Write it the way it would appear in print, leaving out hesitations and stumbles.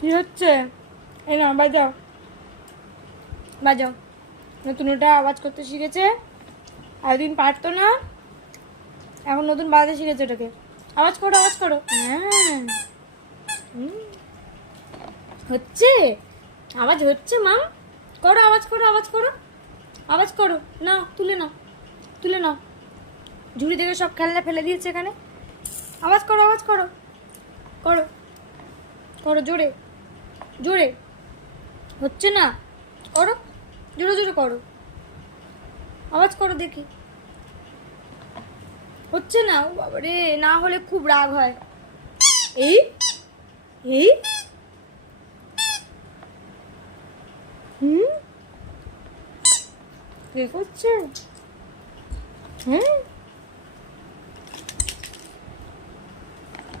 কি হচ্ছে? এই না, বাজাও বাজাও। নতুন ওটা আওয়াজ করতে শিখেছে, এতদিন পারতো না, এখন নতুন বাজাতে শিখেছে ওটাকে। আওয়াজ করো, আওয়াজ করো। হ্যাঁ, হচ্ছে, আওয়াজ হচ্ছে মাম। করো, আওয়াজ করো, আওয়াজ করো, আওয়াজ করো। নাও, তুলে নাও, তুলে নাও। ঝুড়ি থেকে সব খেলনা ফেলে দিয়েছে এখানে। আওয়াজ করো, আওয়াজ করো, করো, করো জোরে, জোরে। হচ্ছে না, করো, জোরে জোরে করো, আওয়াজ করো দেখি। হচ্ছে না, ও বাবারে, না হলে খুব রাগ হয়। এই এই হুম, কে করছে? হ্যাঁ,